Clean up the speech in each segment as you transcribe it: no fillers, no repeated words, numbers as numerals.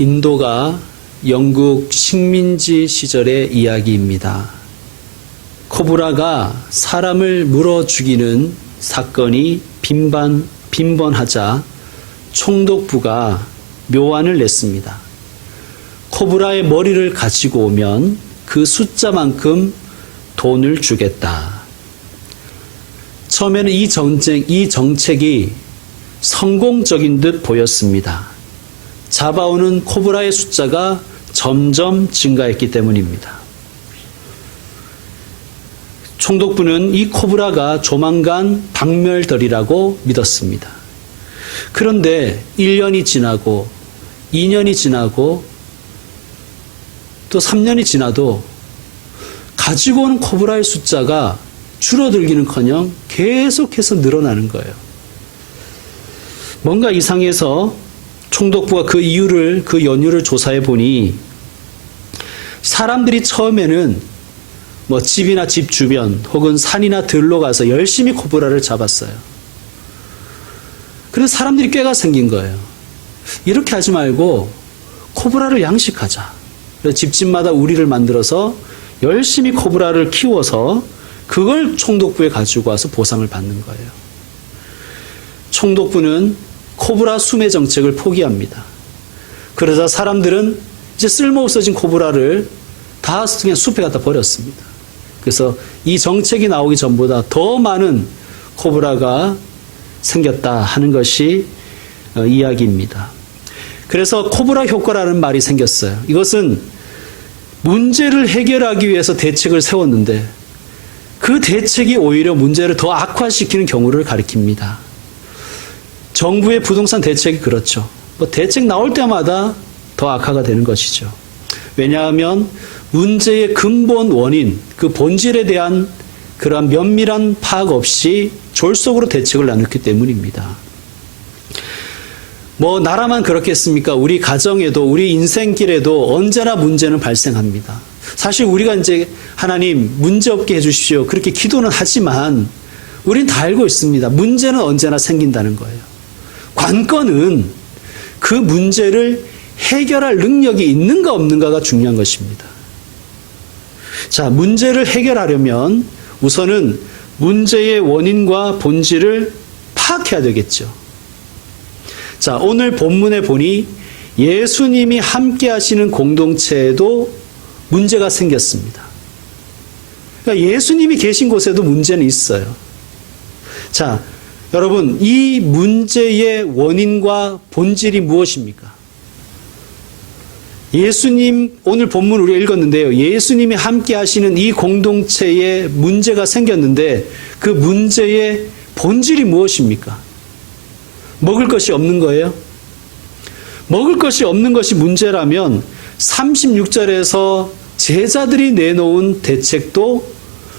인도가 영국 식민지 시절의 이야기입니다. 코브라가 사람을 물어 죽이는 사건이 빈번하자 총독부가 묘안을 냈습니다. 코브라의 머리를 가지고 오면 그 숫자만큼 돈을 주겠다. 처음에는 이 정책이 성공적인 듯 보였습니다. 잡아오는 코브라의 숫자가 점점 증가했기 때문입니다. 총독부는 이 코브라가 조만간 박멸되리라고 믿었습니다. 그런데 1년이 지나고 2년이 지나고 또 3년이 지나도 가지고 오는 코브라의 숫자가 줄어들기는커녕 계속해서 늘어나는 거예요. 뭔가 이상해서 총독부가 그 연유를 조사해 보니 사람들이 처음에는 집이나 집 주변 혹은 산이나 들로 가서 열심히 코브라를 잡았어요. 그래서 사람들이 꾀가 생긴 거예요. 이렇게 하지 말고 코브라를 양식하자. 그래서 집집마다 우리를 만들어서 열심히 코브라를 키워서 그걸 총독부에 가지고 와서 보상을 받는 거예요. 총독부는 코브라 수매 정책을 포기합니다. 그러자 사람들은 이제 쓸모없어진 코브라를 다 그냥 숲에 갖다 버렸습니다. 그래서 이 정책이 나오기 전보다 더 많은 코브라가 생겼다 하는 것이 이야기입니다. 그래서 코브라 효과라는 말이 생겼어요. 이것은 문제를 해결하기 위해서 대책을 세웠는데 그 대책이 오히려 문제를 더 악화시키는 경우를 가리킵니다. 정부의 부동산 대책이 그렇죠. 대책 나올 때마다 더 악화가 되는 것이죠. 왜냐하면 문제의 근본 원인, 그 본질에 대한 그러한 면밀한 파악 없이 졸속으로 대책을 나누기 때문입니다. 나라만 그렇겠습니까? 우리 가정에도, 우리 인생길에도 언제나 문제는 발생합니다. 사실 우리가 이제 하나님 문제 없게 해주십시오. 그렇게 기도는 하지만 우린 다 알고 있습니다. 문제는 언제나 생긴다는 거예요. 관건은 그 문제를 해결할 능력이 있는가 없는가가 중요한 것입니다. 자, 문제를 해결하려면 우선은 문제의 원인과 본질을 파악해야 되겠죠. 자, 오늘 본문에 보니 예수님이 함께 하시는 공동체에도 문제가 생겼습니다. 그러니까 예수님이 계신 곳에도 문제는 있어요. 자, 여러분, 이 문제의 원인과 본질이 무엇입니까? 예수님, 오늘 본문 우리가 읽었는데요. 예수님이 함께 하시는 이 공동체에 문제가 생겼는데 그 문제의 본질이 무엇입니까? 먹을 것이 없는 거예요? 먹을 것이 없는 것이 문제라면 36절에서 제자들이 내놓은 대책도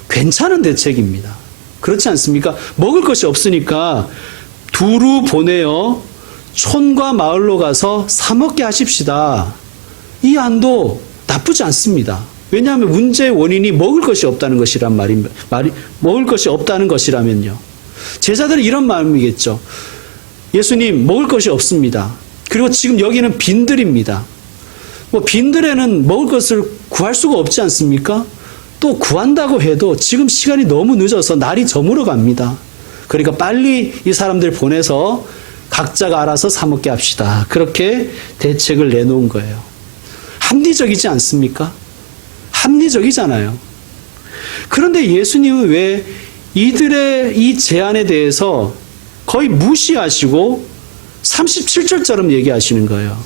괜찮은 대책입니다. 그렇지 않습니까? 먹을 것이 없으니까 두루 보내어 촌과 마을로 가서 사 먹게 하십시다. 이 안도 나쁘지 않습니다. 왜냐하면 문제의 원인이 먹을 것이 없다는 것이란 먹을 것이 없다는 것이라면요. 제자들은 이런 마음이겠죠. 예수님, 먹을 것이 없습니다. 그리고 지금 여기는 빈들입니다. 빈들에는 먹을 것을 구할 수가 없지 않습니까? 또 구한다고 해도 지금 시간이 너무 늦어서 날이 저물어 갑니다. 그러니까 빨리 이 사람들 보내서 각자가 알아서 사 먹게 합시다. 그렇게 대책을 내놓은 거예요. 합리적이지 않습니까? 합리적이잖아요. 그런데 예수님은 왜 이들의 이 제안에 대해서 거의 무시하시고 37절처럼 얘기하시는 거예요.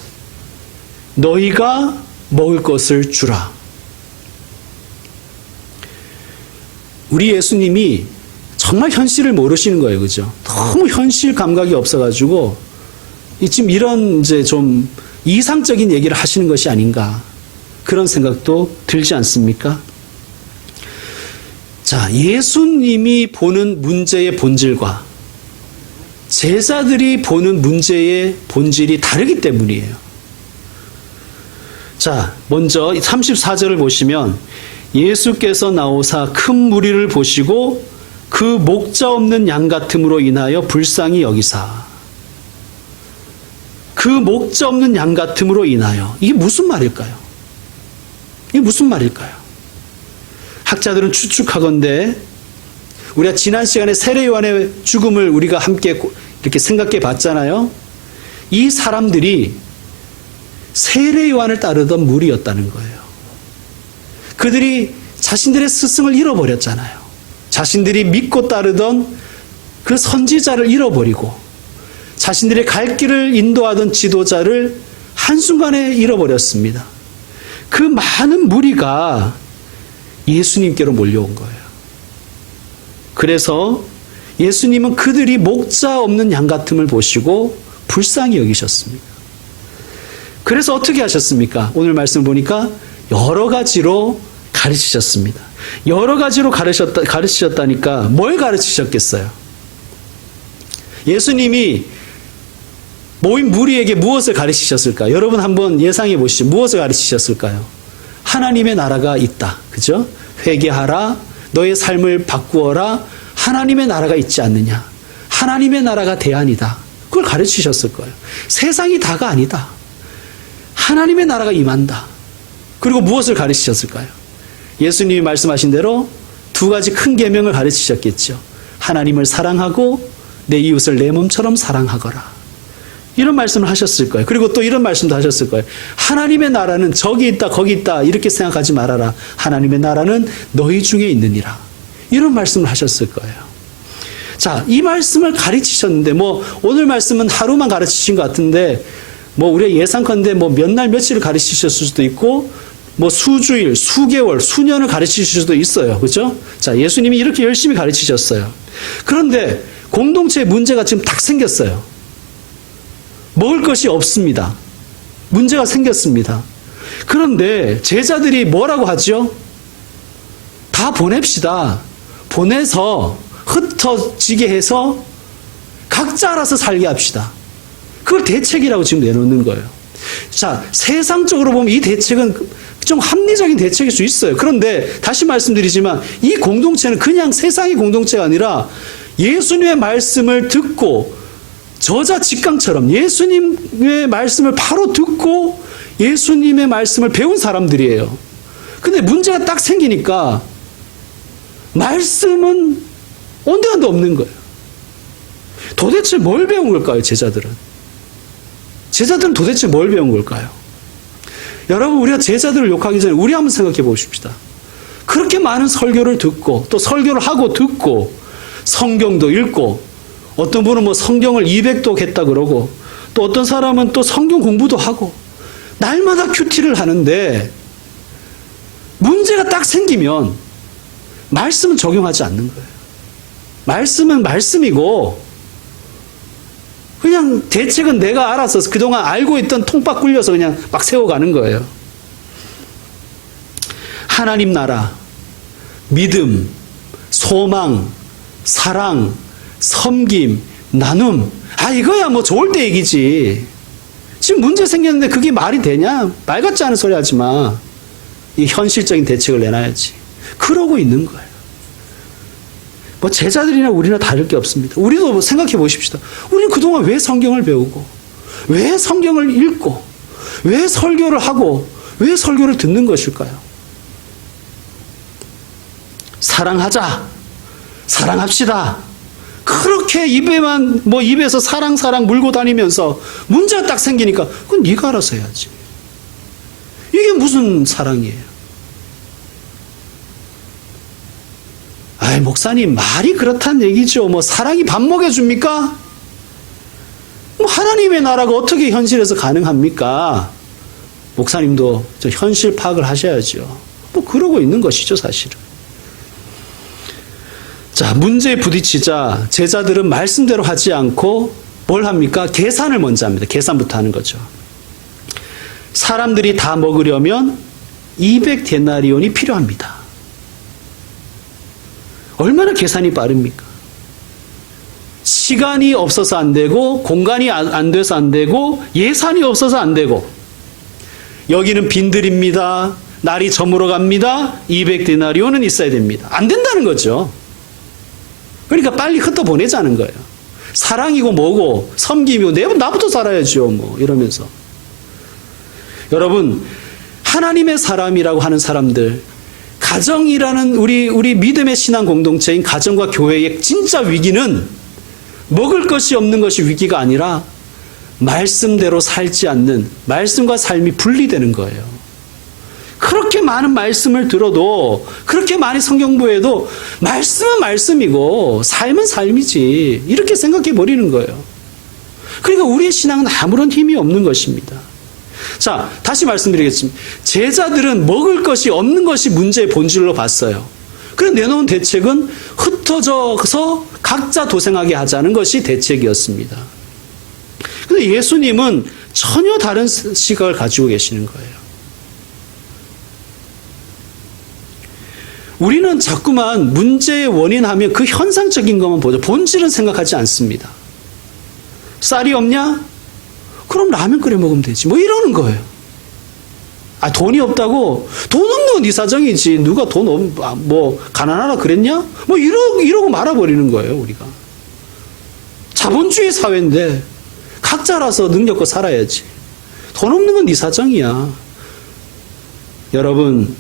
너희가 먹을 것을 주라. 우리 예수님이 정말 현실을 모르시는 거예요. 그죠? 너무 현실 감각이 없어가지고 지금 이런 이제 좀 이상적인 얘기를 하시는 것이 아닌가. 그런 생각도 들지 않습니까? 자, 예수님이 보는 문제의 본질과 제자들이 보는 문제의 본질이 다르기 때문이에요. 자, 먼저 34절을 보시면 예수께서 나오사 큰 무리를 보시고 그 목자 없는 양 같음으로 인하여 불쌍히 여기사. 그 그 목자 없는 양 같음으로 인하여. 이게 무슨 말일까요? 이게 무슨 말일까요? 학자들은 추측하건대 우리가 지난 시간에 세례 요한의 죽음을 우리가 함께 이렇게 생각해 봤잖아요. 이 사람들이 세례 요한을 따르던 무리였다는 거예요. 그들이 자신들의 스승을 잃어버렸잖아요. 자신들이 믿고 따르던 그 선지자를 잃어버리고 자신들의 갈 길을 인도하던 지도자를 한순간에 잃어버렸습니다. 그 많은 무리가 예수님께로 몰려온 거예요. 그래서 예수님은 그들이 목자 없는 양 같음을 보시고 불쌍히 여기셨습니다. 그래서 어떻게 하셨습니까? 오늘 말씀 보니까 여러 가지로 가르치셨습니다. 여러 가지로 가르치셨다니까 뭘 가르치셨겠어요? 예수님이 모인 무리에게 무엇을 가르치셨을까요? 여러분 한번 예상해 보시죠. 무엇을 가르치셨을까요? 하나님의 나라가 있다. 그죠? 회개하라. 너의 삶을 바꾸어라. 하나님의 나라가 있지 않느냐. 하나님의 나라가 대안이다. 그걸 가르치셨을 거예요. 세상이 다가 아니다. 하나님의 나라가 임한다. 그리고 무엇을 가르치셨을까요? 예수님이 말씀하신 대로 두 가지 큰 계명을 가르치셨겠죠. 하나님을 사랑하고 내 이웃을 내 몸처럼 사랑하거라. 이런 말씀을 하셨을 거예요. 그리고 또 이런 말씀도 하셨을 거예요. 하나님의 나라는 저기 있다 거기 있다 이렇게 생각하지 말아라. 하나님의 나라는 너희 중에 있느니라. 이런 말씀을 하셨을 거예요. 자, 이 말씀을 가르치셨는데 오늘 말씀은 하루만 가르치신 것 같은데 우리가 예상컨대 몇 날 며칠을 가르치셨을 수도 있고 수주일, 수개월, 수년을 가르치실 수도 있어요. 그렇죠? 자, 예수님이 이렇게 열심히 가르치셨어요. 그런데 공동체에 문제가 지금 딱 생겼어요. 먹을 것이 없습니다. 문제가 생겼습니다. 그런데 제자들이 뭐라고 하죠? 다 보냅시다. 보내서 흩어지게 해서 각자 알아서 살게 합시다. 그걸 대책이라고 지금 내놓는 거예요. 자, 세상적으로 보면 이 대책은 좀 합리적인 대책일 수 있어요. 그런데 다시 말씀드리지만 이 공동체는 그냥 세상의 공동체가 아니라 예수님의 말씀을 듣고 저자 직강처럼 예수님의 말씀을 바로 듣고 예수님의 말씀을 배운 사람들이에요. 근데 문제가 딱 생기니까 말씀은 온데간데 없는 거예요. 도대체 뭘 배운 걸까요, 제자들은? 제자들은 도대체 뭘 배운 걸까요? 여러분, 우리가 제자들을 욕하기 전에 우리 한번 생각해 보십시다. 그렇게 많은 설교를 듣고 또 설교를 하고 듣고 성경도 읽고 어떤 분은 성경을 200독 했다 그러고 또 어떤 사람은 또 성경 공부도 하고 날마다 큐티를 하는데 문제가 딱 생기면 말씀은 적용하지 않는 거예요. 말씀은 말씀이고 그냥 대책은 내가 알아서 그동안 알고 있던 통박 굴려서 그냥 막 세워가는 거예요. 하나님 나라, 믿음, 소망, 사랑, 섬김, 나눔. 이거야 좋을 때 얘기지. 지금 문제 생겼는데 그게 말이 되냐? 말 같지 않은 소리 하지 마. 이 현실적인 대책을 내놔야지. 그러고 있는 거예요. 제자들이나 우리나 다를 게 없습니다. 우리도 생각해 보십시다. 우리는 그동안 왜 성경을 배우고, 왜 성경을 읽고, 왜 설교를 하고, 왜 설교를 듣는 것일까요? 사랑하자. 사랑합시다. 그렇게 입에서 사랑 물고 다니면서 문제가 딱 생기니까 그건 네가 알아서 해야지. 이게 무슨 사랑이에요? 목사님 말이 그렇다는 얘기죠. 사랑이 밥 먹여줍니까? 하나님의 나라가 어떻게 현실에서 가능합니까? 목사님도 현실 파악을 하셔야죠. 그러고 있는 것이죠, 사실은. 자, 문제에 부딪히자 제자들은 말씀대로 하지 않고 뭘 합니까? 계산을 먼저 합니다. 계산부터 하는 거죠. 사람들이 다 먹으려면 200데나리온이 필요합니다. 얼마나 계산이 빠릅니까? 시간이 없어서 안 되고 공간이 안 돼서 안 되고 예산이 없어서 안 되고 여기는 빈들입니다. 날이 저물어 갑니다. 200데나리온은 있어야 됩니다. 안 된다는 거죠. 그러니까 빨리 흩어보내자는 거예요. 사랑이고 뭐고 섬김이고 나부터 살아야죠 뭐 이러면서. 여러분, 하나님의 사람이라고 하는 사람들, 가정이라는 우리 믿음의 신앙 공동체인 가정과 교회의 진짜 위기는 먹을 것이 없는 것이 위기가 아니라 말씀대로 살지 않는, 말씀과 삶이 분리되는 거예요. 그렇게 많은 말씀을 들어도, 그렇게 많이 성경부에도 말씀은 말씀이고 삶은 삶이지 이렇게 생각해 버리는 거예요. 그러니까 우리의 신앙은 아무런 힘이 없는 것입니다. 자, 다시 말씀드리겠습니다. 제자들은 먹을 것이 없는 것이 문제의 본질로 봤어요. 그래서 내놓은 대책은 흩어져서 각자 도생하게 하자는 것이 대책이었습니다. 근데 예수님은 전혀 다른 시각을 가지고 계시는 거예요. 우리는 자꾸만 문제의 원인하면 그 현상적인 것만 보죠. 본질은 생각하지 않습니다. 쌀이 없냐? 그럼 라면 끓여 먹으면 되지. 뭐 이러는 거예요. 아, 돈이 없다고? 돈 없는 건 네 사정이지. 누가 가난하라 그랬냐? 뭐 이러고 말아버리는 거예요, 우리가. 자본주의 사회인데 각자 알아서 능력껏 살아야지. 돈 없는 건 네 사정이야. 여러분,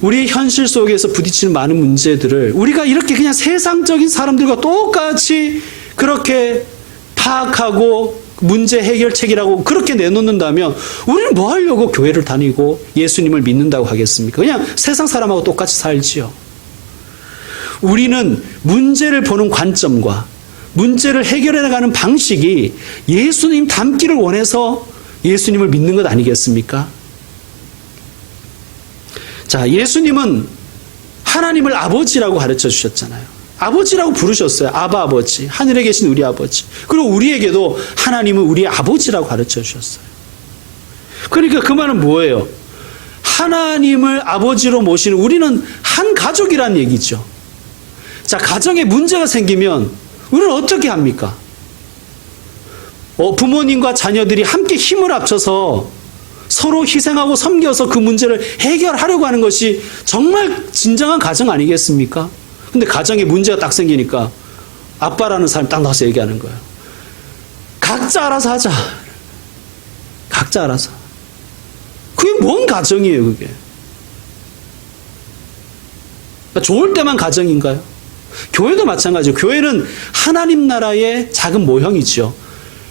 우리의 현실 속에서 부딪히는 많은 문제들을 우리가 이렇게 그냥 세상적인 사람들과 똑같이 그렇게 파악하고 문제 해결책이라고 그렇게 내놓는다면 우리는 뭐 하려고 교회를 다니고 예수님을 믿는다고 하겠습니까? 그냥 세상 사람하고 똑같이 살지요. 우리는 문제를 보는 관점과 문제를 해결해 나가는 방식이 예수님 닮기를 원해서 예수님을 믿는 것 아니겠습니까? 자, 예수님은 하나님을 아버지라고 가르쳐 주셨잖아요. 아버지라고 부르셨어요. 아바 아버지, 하늘에 계신 우리 아버지. 그리고 우리에게도 하나님은 우리의 아버지라고 가르쳐 주셨어요. 그러니까 그 말은 뭐예요? 하나님을 아버지로 모시는 우리는 한 가족이란 얘기죠. 자, 가정에 문제가 생기면 우리는 어떻게 합니까? 부모님과 자녀들이 함께 힘을 합쳐서 서로 희생하고 섬겨서 그 문제를 해결하려고 하는 것이 정말 진정한 가정 아니겠습니까? 근데 가정에 문제가 딱 생기니까 아빠라는 사람이 딱 나와서 얘기하는 거예요. 각자 알아서 하자. 각자 알아서. 그게 뭔 가정이에요, 그게? 좋을 때만 가정인가요? 교회도 마찬가지예요. 교회는 하나님 나라의 작은 모형이죠.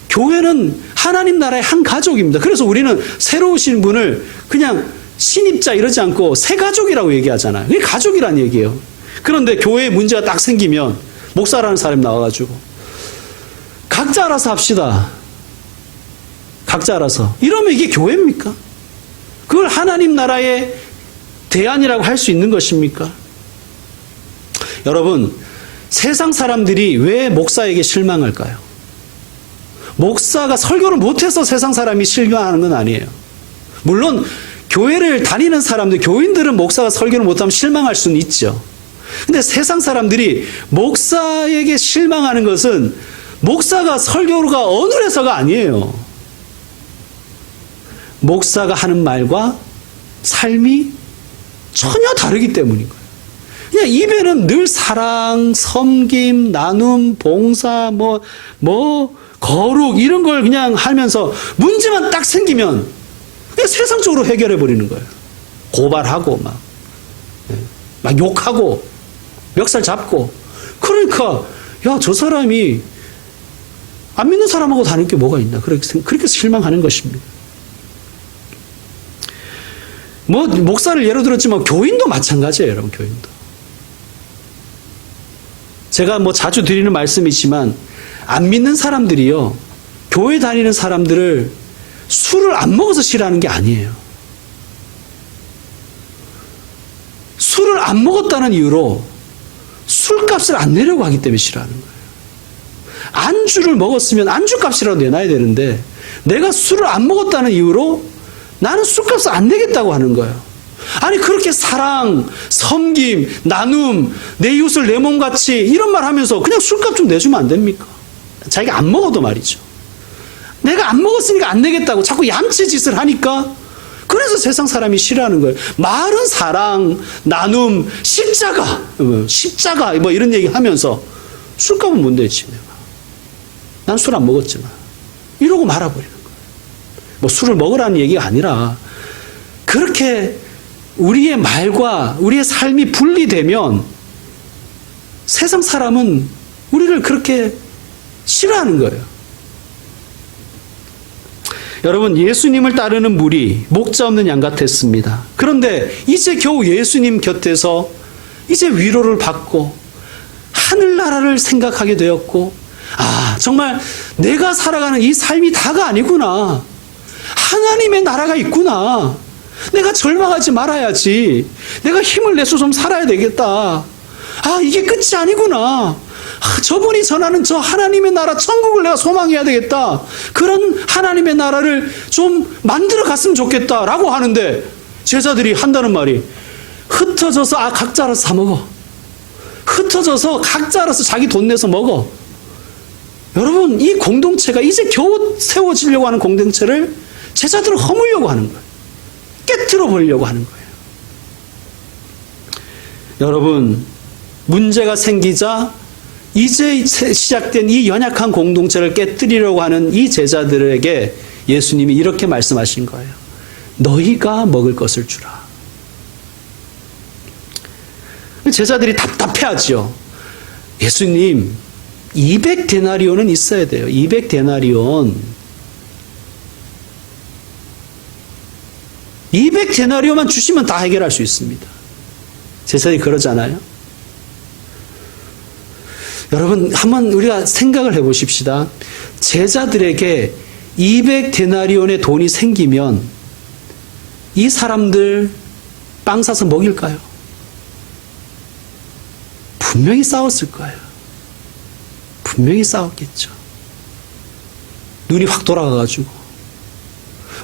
교회는 하나님 나라의 한 가족입니다. 그래서 우리는 새로 오신 분을 그냥 신입자 이러지 않고 새 가족이라고 얘기하잖아요. 그게 가족이란 얘기예요. 그런데 교회에 문제가 딱 생기면 목사라는 사람이 나와가지고 각자 알아서 합시다. 각자 알아서. 이러면 이게 교회입니까? 그걸 하나님 나라의 대안이라고 할 수 있는 것입니까? 여러분, 세상 사람들이 왜 목사에게 실망할까요? 목사가 설교를 못해서 세상 사람이 실망하는 건 아니에요. 물론 교회를 다니는 사람들, 교인들은 목사가 설교를 못하면 실망할 수는 있죠. 근데 세상 사람들이 목사에게 실망하는 것은 목사가 설교가 어눌해서가 아니에요. 목사가 하는 말과 삶이 전혀 다르기 때문인 거예요. 그냥 입에는 늘 사랑, 섬김, 나눔, 봉사, 거룩 이런 걸 그냥 하면서 문제만 딱 생기면 그냥 세상적으로 해결해 버리는 거예요. 고발하고 막 욕하고 멱살 잡고. 그러니까 야, 저 사람이 안 믿는 사람하고 다닐 게 뭐가 있나, 그렇게 실망하는 것입니다. 목사를 예로 들었지만 교인도 마찬가지예요, 여러분. 교인도 제가 자주 드리는 말씀이지만 안 믿는 사람들이요, 교회 다니는 사람들을 술을 안 먹어서 싫어하는 게 아니에요. 술을 안 먹었다는 이유로 술값을 안 내려고 하기 때문에 싫어하는 거예요. 안주를 먹었으면 안주값이라도 내놔야 되는데 내가 술을 안 먹었다는 이유로 나는 술값을 안 내겠다고 하는 거예요. 아니, 그렇게 사랑, 섬김, 나눔, 내 이웃을 내 몸같이 이런 말 하면서 그냥 술값 좀 내주면 안 됩니까? 자기가 안 먹어도 말이죠. 내가 안 먹었으니까 안 내겠다고 자꾸 얌체 짓을 하니까 그래서 세상 사람이 싫어하는 거예요. 말은 사랑, 나눔, 십자가 뭐 이런 얘기 하면서 술값은 못 내지 내가. 난 술 안 먹었잖아. 이러고 말아버리는 거예요. 뭐 술을 먹으라는 얘기가 아니라 그렇게 우리의 말과 우리의 삶이 분리되면 세상 사람은 우리를 그렇게 싫어하는 거예요. 여러분, 예수님을 따르는 무리 목자 없는 양 같았습니다. 그런데 이제 겨우 예수님 곁에서 이제 위로를 받고 하늘나라를 생각하게 되었고, 아, 정말 내가 살아가는 이 삶이 다가 아니구나. 하나님의 나라가 있구나. 내가 절망하지 말아야지. 내가 힘을 내서 좀 살아야 되겠다. 아, 이게 끝이 아니구나. 아, 저분이 전하는 저 하나님의 나라 천국을 내가 소망해야 되겠다. 그런 하나님의 나라를 좀 만들어 갔으면 좋겠다라고 하는데 제자들이 한다는 말이 흩어져서 각자 알아서 사 먹어. 흩어져서 각자 알아서 자기 돈 내서 먹어. 여러분, 이 공동체가 이제 겨우 세워지려고 하는 공동체를 제자들은 허물려고 하는 거예요. 깨트려 버리려고 하는 거예요. 여러분, 문제가 생기자 이제 시작된 이 연약한 공동체를 깨뜨리려고 하는 이 제자들에게 예수님이 이렇게 말씀하신 거예요. 너희가 먹을 것을 주라. 제자들이 답답해하죠. 예수님, 200데나리온은 있어야 돼요. 200데나리온. 200데나리온만 주시면 다 해결할 수 있습니다. 제자들이 그러잖아요. 여러분, 한번 우리가 생각을 해보십시다. 제자들에게 200데나리온의 돈이 생기면 이 사람들 빵 사서 먹일까요? 분명히 싸웠을 거예요. 분명히 싸웠겠죠. 눈이 확 돌아가가지고.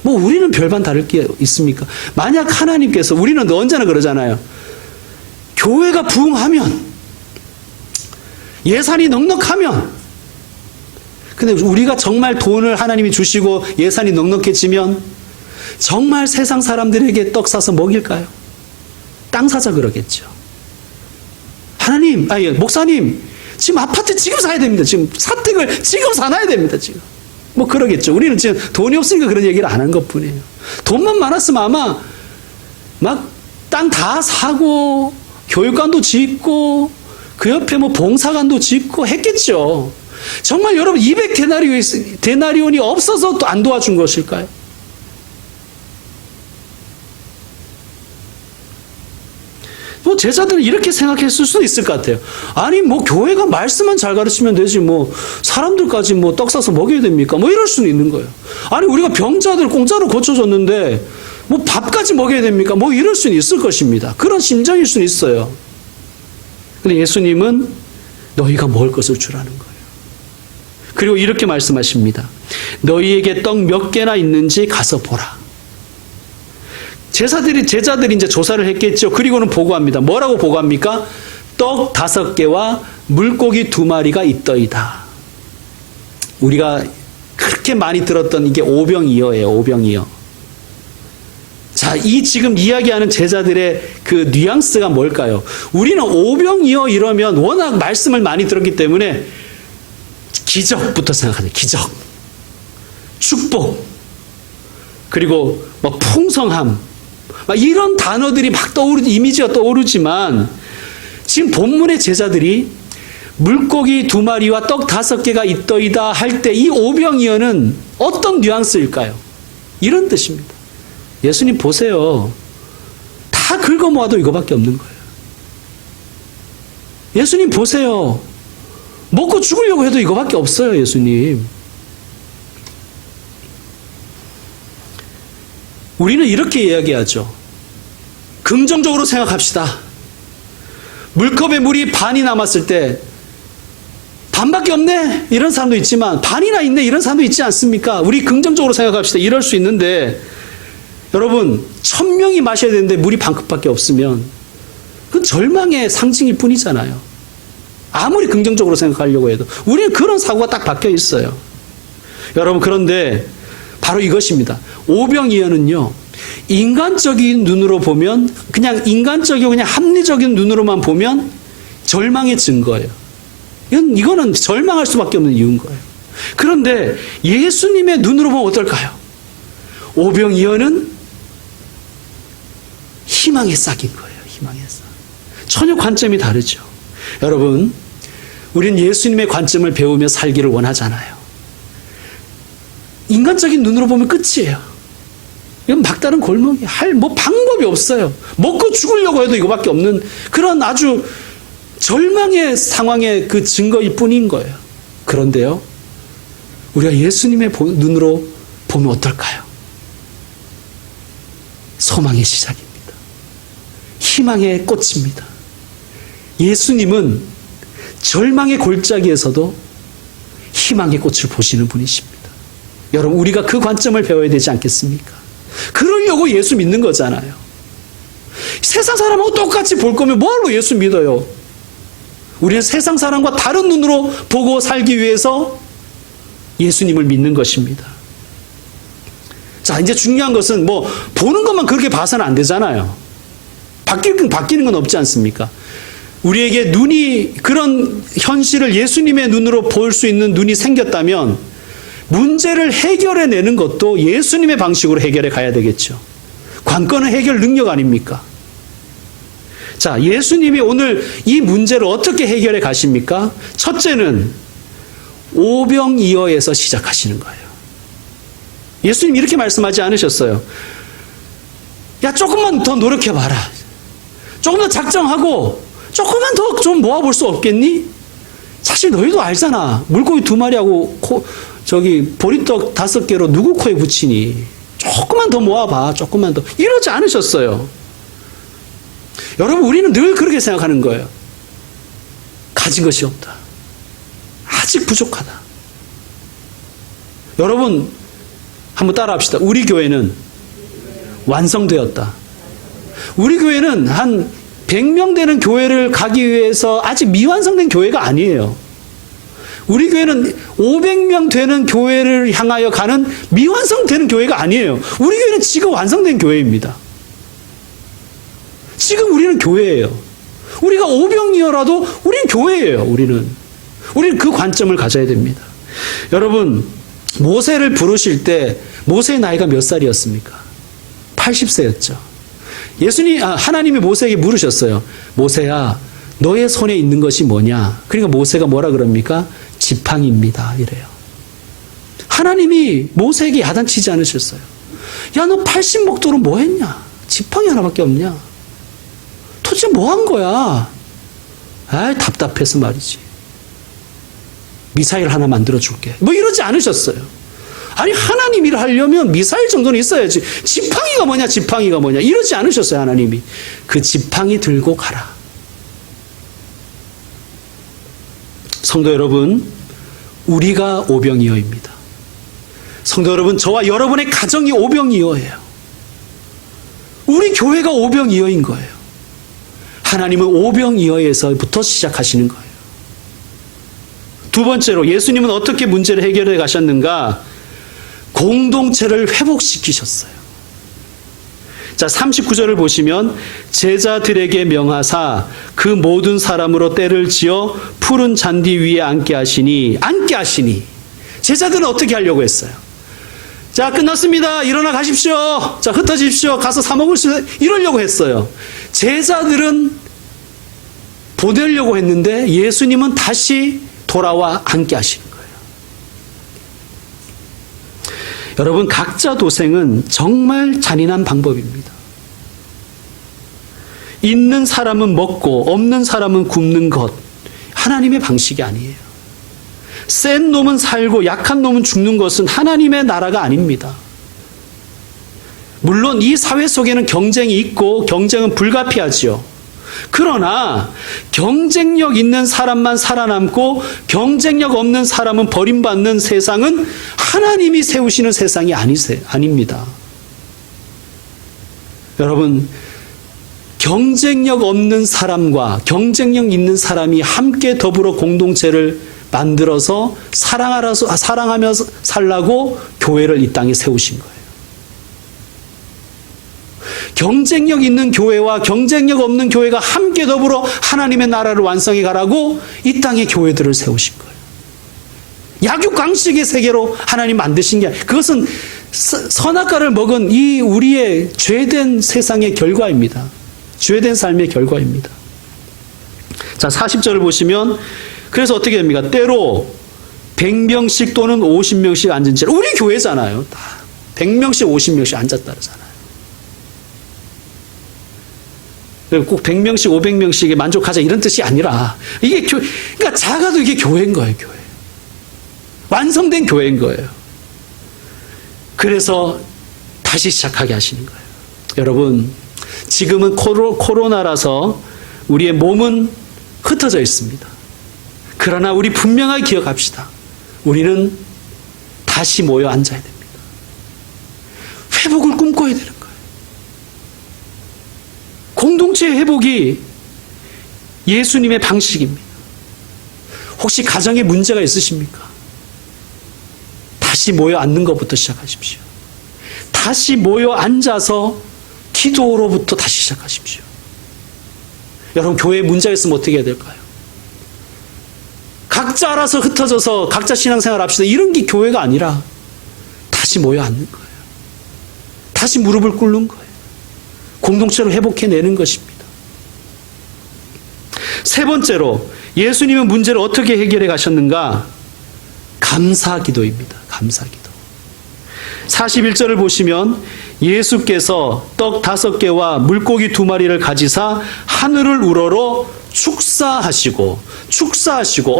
뭐 우리는 별반 다를 게 있습니까? 만약 하나님께서, 우리는 언제나 그러잖아요. 교회가 부흥하면, 예산이 넉넉하면, 근데 우리가 정말 돈을 하나님이 주시고 예산이 넉넉해지면 정말 세상 사람들에게 떡 사서 먹일까요? 땅 사자 그러겠죠. 하나님, 목사님, 지금 아파트 지금 사야 됩니다. 지금 사택을 지금 사놔야 됩니다. 지금. 뭐 그러겠죠. 우리는 지금 돈이 없으니까 그런 얘기를 안 한 것뿐이에요. 돈만 많았으면 아마 막 땅 다 사고 교육관도 짓고 그 옆에 뭐 봉사관도 짓고 했겠죠. 정말 여러분 200데나리온이 없어서 또 안 도와준 것일까요? 뭐 제자들은 이렇게 생각했을 수도 있을 것 같아요. 아니 뭐 교회가 말씀만 잘 가르치면 되지 뭐 사람들까지 뭐 떡 사서 먹여야 됩니까? 뭐 이럴 수는 있는 거예요. 아니 우리가 병자들 공짜로 고쳐줬는데 뭐 밥까지 먹여야 됩니까? 뭐 이럴 수는 있을 것입니다. 그런 심정일 수는 있어요. 근데 예수님은 너희가 먹을 것을 주라는 거예요. 그리고 이렇게 말씀하십니다. 너희에게 떡 몇 개나 있는지 가서 보라. 제자들이 이제 조사를 했겠죠. 그리고는 보고합니다. 뭐라고 보고합니까? 떡 5개와 물고기 2마리가 있더이다. 우리가 그렇게 많이 들었던 이게 오병이어예요. 오병이어. 자, 이 지금 이야기하는 제자들의 그 뉘앙스가 뭘까요? 우리는 오병이어 이러면 워낙 말씀을 많이 들었기 때문에 기적부터 생각하죠. 기적. 축복. 그리고 뭐 풍성함. 막 이런 단어들이 막 이미지가 떠오르지만 지금 본문의 제자들이 물고기 2마리와 떡 5개가 있더이다 할 때 이 오병이어는 어떤 뉘앙스일까요? 이런 뜻입니다. 예수님 보세요. 다 긁어 모아도 이거밖에 없는 거예요. 예수님 보세요. 먹고 죽으려고 해도 이거밖에 없어요, 예수님. 우리는 이렇게 이야기하죠. 긍정적으로 생각합시다. 물컵에 물이 반이 남았을 때 반밖에 없네 이런 사람도 있지만 반이나 있네 이런 사람도 있지 않습니까? 우리 긍정적으로 생각합시다. 이럴 수 있는데 여러분 1000명이 마셔야 되는데 물이 반컵밖에 없으면 그건 절망의 상징일 뿐이잖아요. 아무리 긍정적으로 생각하려고 해도 우리는 그런 사고가 딱 박혀 있어요. 여러분 그런데 바로 이것입니다. 오병이어는요. 인간적인 눈으로 보면 그냥 인간적이고 그냥 합리적인 눈으로만 보면 절망의 증거예요. 이거는 절망할 수밖에 없는 이유인 거예요. 그런데 예수님의 눈으로 보면 어떨까요? 오병이어는 희망의 싹인 거예요. 희망의 싹. 전혀 관점이 다르죠. 여러분, 우리는 예수님의 관점을 배우며 살기를 원하잖아요. 인간적인 눈으로 보면 끝이에요. 이건 막다른 골목이 방법이 없어요. 먹고 죽으려고 해도 이거밖에 없는 그런 아주 절망의 상황의 그 증거일 뿐인 거예요. 그런데요, 우리가 예수님의 눈으로 보면 어떨까요? 소망의 시작입니다. 희망의 꽃입니다. 예수님은 절망의 골짜기에서도 희망의 꽃을 보시는 분이십니다. 여러분, 우리가 그 관점을 배워야 되지 않겠습니까? 그러려고 예수 믿는 거잖아요. 세상 사람하고 똑같이 볼 거면 뭐하러 예수 믿어요? 우리는 세상 사람과 다른 눈으로 보고 살기 위해서 예수님을 믿는 것입니다. 자, 이제 중요한 것은 보는 것만 그렇게 봐서는 안 되잖아요. 바뀌는 건 없지 않습니까? 우리에게 그런 현실을 예수님의 눈으로 볼 수 있는 눈이 생겼다면 문제를 해결해내는 것도 예수님의 방식으로 해결해 가야 되겠죠. 관건은 해결 능력 아닙니까? 자, 예수님이 오늘 이 문제를 어떻게 해결해 가십니까? 첫째는 오병이어에서 시작하시는 거예요. 예수님 이렇게 말씀하지 않으셨어요. 야, 조금만 더 노력해봐라. 조금 더 작정하고 조금만 더 좀 모아볼 수 없겠니? 사실 너희도 알잖아. 물고기 2마리하고 보리떡 5개로 누구 코에 붙이니? 조금만 더 모아봐. 조금만 더. 이러지 않으셨어요. 여러분, 우리는 늘 그렇게 생각하는 거예요. 가진 것이 없다. 아직 부족하다. 여러분, 한번 따라합시다. 우리 교회는 완성되었다. 우리 교회는 한 100명 되는 교회를 가기 위해서 아직 미완성된 교회가 아니에요. 우리 교회는 500명 되는 교회를 향하여 가는 미완성되는 교회가 아니에요. 우리 교회는 지금 완성된 교회입니다. 지금 우리는 교회예요. 우리가 오병이어라도 우리는 교회예요. 우리는 그 관점을 가져야 됩니다. 여러분, 모세를 부르실 때 모세의 나이가 몇 살이었습니까? 80세였죠. 하나님이 모세에게 물으셨어요. 모세야, 너의 손에 있는 것이 뭐냐? 그러니까 모세가 뭐라 그럽니까? 지팡이입니다. 이래요. 하나님이 모세에게 야단치지 않으셨어요. 야, 너 80목도로 뭐 했냐? 지팡이 하나밖에 없냐? 도대체 뭐 한 거야? 아이, 답답해서 말이지. 미사일 하나 만들어 줄게. 이러지 않으셨어요. 아니, 하나님 일을 하려면 미사일 정도는 있어야지. 지팡이가 뭐냐, 지팡이가 뭐냐. 이러지 않으셨어요, 하나님이. 그 지팡이 들고 가라. 성도 여러분, 우리가 오병이어입니다. 성도 여러분, 저와 여러분의 가정이 오병이어예요. 우리 교회가 오병이어인 거예요. 하나님은 오병이어에서부터 시작하시는 거예요. 두 번째로 예수님은 어떻게 문제를 해결해 가셨는가? 공동체를 회복시키셨어요. 자, 39절을 보시면 제자들에게 명하사 그 모든 사람으로 때를 지어 푸른 잔디 위에 앉게 하시니 제자들은 어떻게 하려고 했어요? 자, 끝났습니다. 일어나 가십시오. 자, 흩어지십시오. 가서 사 먹을 수 이러려고 했어요. 제자들은 보내려고 했는데 예수님은 다시 돌아와 앉게 하시는 거예요. 여러분, 각자 도생은 정말 잔인한 방법입니다. 있는 사람은 먹고 없는 사람은 굶는 것, 하나님의 방식이 아니에요. 센 놈은 살고 약한 놈은 죽는 것은 하나님의 나라가 아닙니다. 물론 이 사회 속에는 경쟁이 있고 경쟁은 불가피하지요. 그러나 경쟁력 있는 사람만 살아남고 경쟁력 없는 사람은 버림받는 세상은 하나님이 세우시는 세상이 아닙니다. 여러분, 경쟁력 없는 사람과 경쟁력 있는 사람이 함께 더불어 공동체를 만들어서 사랑하며 살라고 교회를 이 땅에 세우신 거예요. 경쟁력 있는 교회와 경쟁력 없는 교회가 함께 더불어 하나님의 나라를 완성해 가라고 이 땅에 교회들을 세우신 거예요. 약육강식의 세계로 하나님 만드신 게 아니에요. 그것은 선악과를 먹은 이 우리의 죄된 세상의 결과입니다. 죄된 삶의 결과입니다. 자, 40절을 보시면 그래서 어떻게 됩니까? 때로 100명씩 또는 50명씩 앉은 채, 우리 교회잖아요. 다 100명씩 50명씩 앉았다 그러잖아요. 꼭 100명씩 500명씩에 만족하자 이런 뜻이 아니라 이게 그러니까 작아도 이게 교회인 거예요. 교회. 완성된 교회인 거예요. 그래서 다시 시작하게 하시는 거예요. 여러분, 지금은 코로나라서 우리의 몸은 흩어져 있습니다. 그러나 우리 분명하게 기억합시다. 우리는 다시 모여 앉아야 됩니다. 회복을 꿈꿔야 되는 거예요. 공동체 회복이 예수님의 방식입니다. 혹시 가정에 문제가 있으십니까? 다시 모여 앉는 것부터 시작하십시오. 다시 모여 앉아서 기도로부터 다시 시작하십시오. 여러분, 교회에 문제가 있으면 어떻게 해야 될까요? 각자 알아서 흩어져서 각자 신앙생활 합시다. 이런 게 교회가 아니라 다시 모여 앉는 거예요. 다시 무릎을 꿇는 거예요. 공동체로 회복해내는 것입니다. 세 번째로 예수님은 문제를 어떻게 해결해 가셨는가? 감사기도입니다. 감사기도. 41절을 보시면 예수께서 떡 5개와 물고기 2마리를 가지사 하늘을 우러러 축사하시고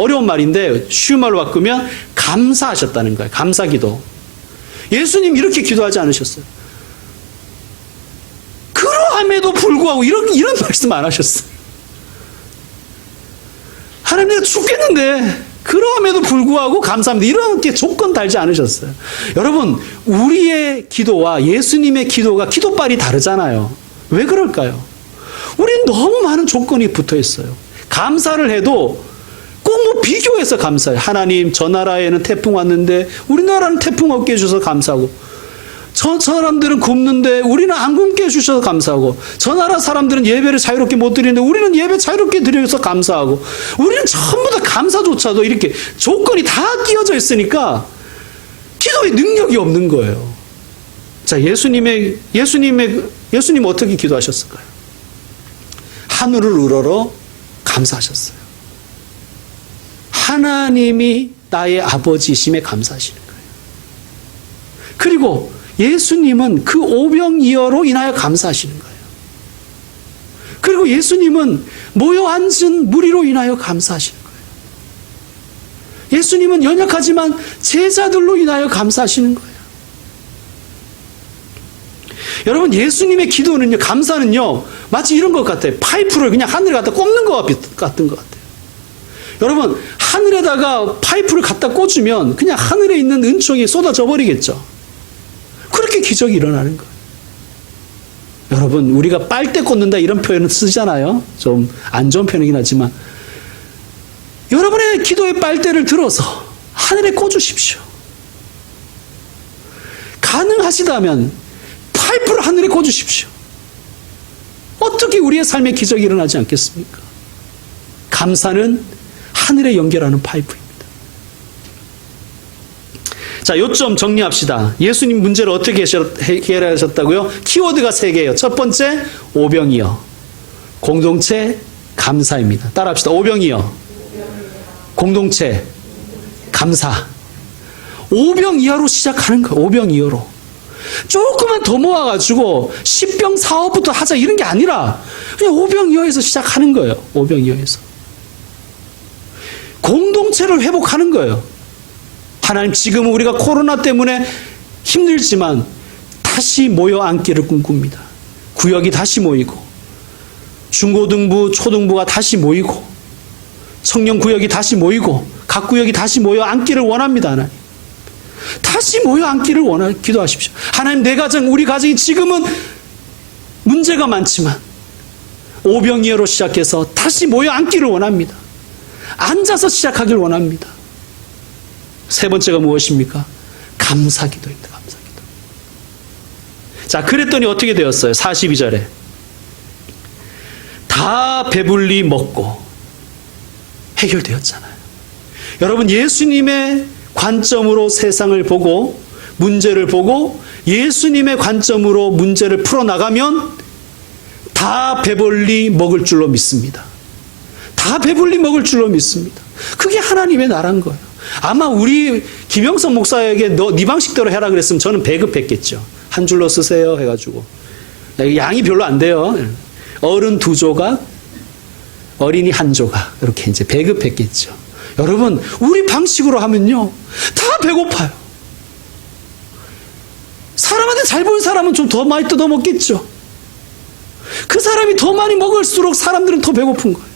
어려운 말인데 쉬운 말로 바꾸면 감사하셨다는 거예요. 감사기도. 예수님 이렇게 기도하지 않으셨어요. 그러함에도 불구하고 이런 말씀 안 하셨어요. 하나님, 내가 죽겠는데 그러함에도 불구하고 감사합니다. 이렇게 조건 달지 않으셨어요. 여러분, 우리의 기도와 예수님의 기도가 기도빨이 다르잖아요. 왜 그럴까요? 우리는 너무 많은 조건이 붙어 있어요. 감사를 해도 꼭 뭐 비교해서 감사해요. 하나님, 저 나라에는 태풍 왔는데 우리나라는 태풍 없게 해주셔서 감사하고, 저 사람들은 굶는데 우리는 안 굶게 해주셔서 감사하고, 저 나라 사람들은 예배를 자유롭게 못 드리는데 우리는 예배 자유롭게 드려서 감사하고, 우리는 전부 다 감사조차도 이렇게 조건이 다 끼어져 있으니까 기도의 능력이 없는 거예요. 자, 예수님은 어떻게 기도하셨을까요? 하늘을 우러러 감사하셨어요. 하나님이 나의 아버지심에 감사하시는 거예요. 그리고 예수님은 그 오병이어로 인하여 감사하시는 거예요. 그리고 예수님은 모여 앉은 무리로 인하여 감사하시는 거예요. 예수님은 연약하지만 제자들로 인하여 감사하시는 거예요. 여러분, 예수님의 기도는요, 감사는요, 마치 이런 것 같아요. 파이프를 그냥 하늘에 갖다 꽂는 것 같은 것 같아요. 여러분, 하늘에다가 파이프를 갖다 꽂으면 그냥 하늘에 있는 은총이 쏟아져 버리겠죠. 그렇게 기적이 일어나는 거예요. 여러분, 우리가 빨대 꽂는다 이런 표현을 쓰잖아요. 좀 안 좋은 표현이긴 하지만, 여러분의 기도의 빨대를 들어서 하늘에 꽂으십시오. 가능하시다면 파이프를 하늘에 꽂으십시오. 어떻게 우리의 삶에 기적이 일어나지 않겠습니까? 감사는 하늘에 연결하는 파이프입니다. 자, 요점 정리합시다. 예수님 문제를 어떻게 해결하셨다고요? 키워드가 3개예요. 첫 번째, 오병이어. 공동체, 감사입니다. 따라합시다. 오병이어. 공동체, 감사. 오병이어로 시작하는 거예요. 오병이어로. 조금만 더 모아가지고 10병 사업부터 하자 이런 게 아니라 그냥 오병이어에서 시작하는 거예요. 오병이어에서. 공동체를 회복하는 거예요. 하나님, 지금은 우리가 코로나 때문에 힘들지만 다시 모여 앉기를 꿈꿉니다. 구역이 다시 모이고, 중고등부, 초등부가 다시 모이고, 청년구역이 다시 모이고, 각 구역이 다시 모여 앉기를 원합니다. 하나님, 다시 모여 앉기를 기도하십시오. 하나님, 내 가정, 우리 가정이 지금은 문제가 많지만 오병이어로 시작해서 다시 모여 앉기를 원합니다. 앉아서 시작하길 원합니다. 세 번째가 무엇입니까? 감사기도입니다. 감사기도. 자, 그랬더니 어떻게 되었어요? 42절에. 다 배불리 먹고 해결되었잖아요. 여러분, 예수님의 관점으로 세상을 보고 문제를 보고 예수님의 관점으로 문제를 풀어나가면 다 배불리 먹을 줄로 믿습니다. 다 배불리 먹을 줄로 믿습니다. 그게 하나님의 나라인 거예요. 아마 우리 김영석 목사에게 네 방식대로 해라 그랬으면 저는 배급했겠죠. 한 줄로 쓰세요 해가지고. 양이 별로 안 돼요. 어른 2조각, 어린이 1조각 이렇게 이제 배급했겠죠. 여러분, 우리 방식으로 하면요 다 배고파요. 사람한테 잘 보이는 사람은 좀 더 많이 뜯어 먹겠죠. 그 사람이 더 많이 먹을수록 사람들은 더 배고픈 거예요.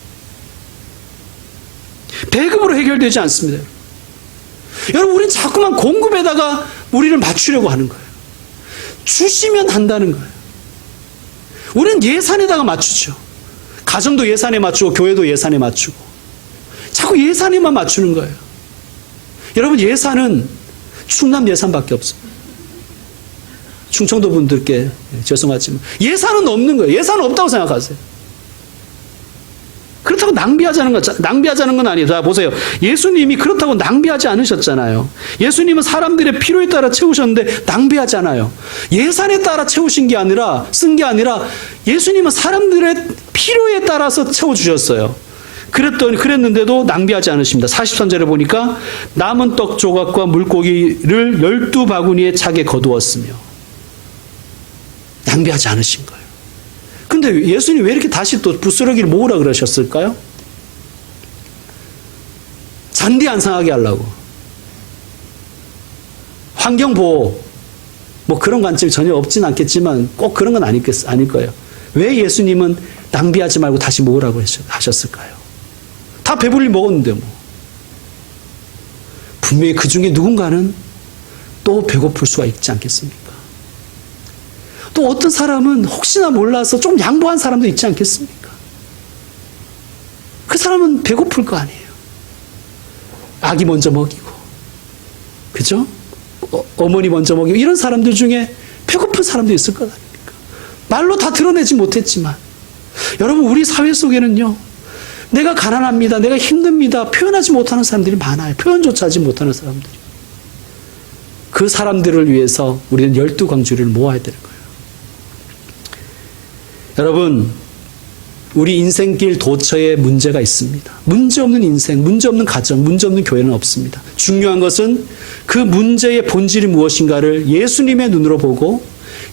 배급으로 해결되지 않습니다. 여러분, 우리는 자꾸만 공급에다가 우리를 맞추려고 하는 거예요. 주시면 한다는 거예요. 우리는 예산에다가 맞추죠. 가정도 예산에 맞추고 교회도 예산에 맞추고 자꾸 예산에만 맞추는 거예요. 여러분, 예산은 충남 예산밖에 없습니다. 충청도 분들께 죄송하지만 예산은 없는 거예요. 예산은 없다고 생각하세요. 그렇다고 낭비하자는 건 아니에요. 자, 보세요. 예수님이 그렇다고 낭비하지 않으셨잖아요. 예수님은 사람들의 필요에 따라 채우셨는데 낭비하잖아요. 예산에 따라 채우신 게 아니라, 쓴 게 아니라 예수님은 사람들의 필요에 따라서 채워주셨어요. 그랬는데도 낭비하지 않으십니다. 43절에 보니까 남은 떡 조각과 물고기를 12바구니에 차게 거두었으며 낭비하지 않으신 거예요. 근데 예수님 왜 이렇게 다시 또 부스러기를 모으라 그러셨을까요? 잔디 안 상하게 하려고. 환경보호, 뭐 그런 관점이 전혀 없진 않겠지만 꼭 그런 건 아닐 거예요. 왜 예수님은 낭비하지 말고 다시 모으라고 하셨을까요? 다 배불리 먹었는데 뭐. 분명히 그 중에 누군가는 또 배고플 수가 있지 않겠습니까? 또 어떤 사람은 혹시나 몰라서 좀 양보한 사람도 있지 않겠습니까? 그 사람은 배고플 거 아니에요. 아기 먼저 먹이고, 그죠? 어머니 먼저 먹이고, 이런 사람들 중에 배고픈 사람도 있을 것 아닙니까? 말로 다 드러내지 못했지만, 여러분, 우리 사회 속에는요, 내가 가난합니다, 내가 힘듭니다, 표현하지 못하는 사람들이 많아요. 표현조차 하지 못하는 사람들이. 그 사람들을 위해서 우리는 12광주리를 모아야 되는 거예요. 여러분, 우리 인생길 도처에 문제가 있습니다. 문제 없는 인생, 문제 없는 가정, 문제 없는 교회는 없습니다. 중요한 것은 그 문제의 본질이 무엇인가를 예수님의 눈으로 보고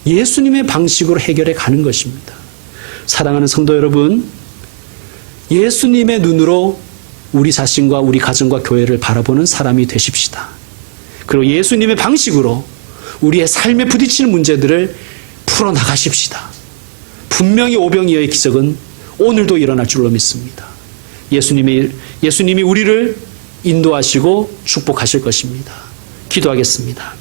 예수님의 방식으로 해결해 가는 것입니다. 사랑하는 성도 여러분, 예수님의 눈으로 우리 자신과 우리 가정과 교회를 바라보는 사람이 되십시다. 그리고 예수님의 방식으로 우리의 삶에 부딪히는 문제들을 풀어나가십시다. 분명히 오병이어의 기적은 오늘도 일어날 줄로 믿습니다. 예수님이 우리를 인도하시고 축복하실 것입니다. 기도하겠습니다.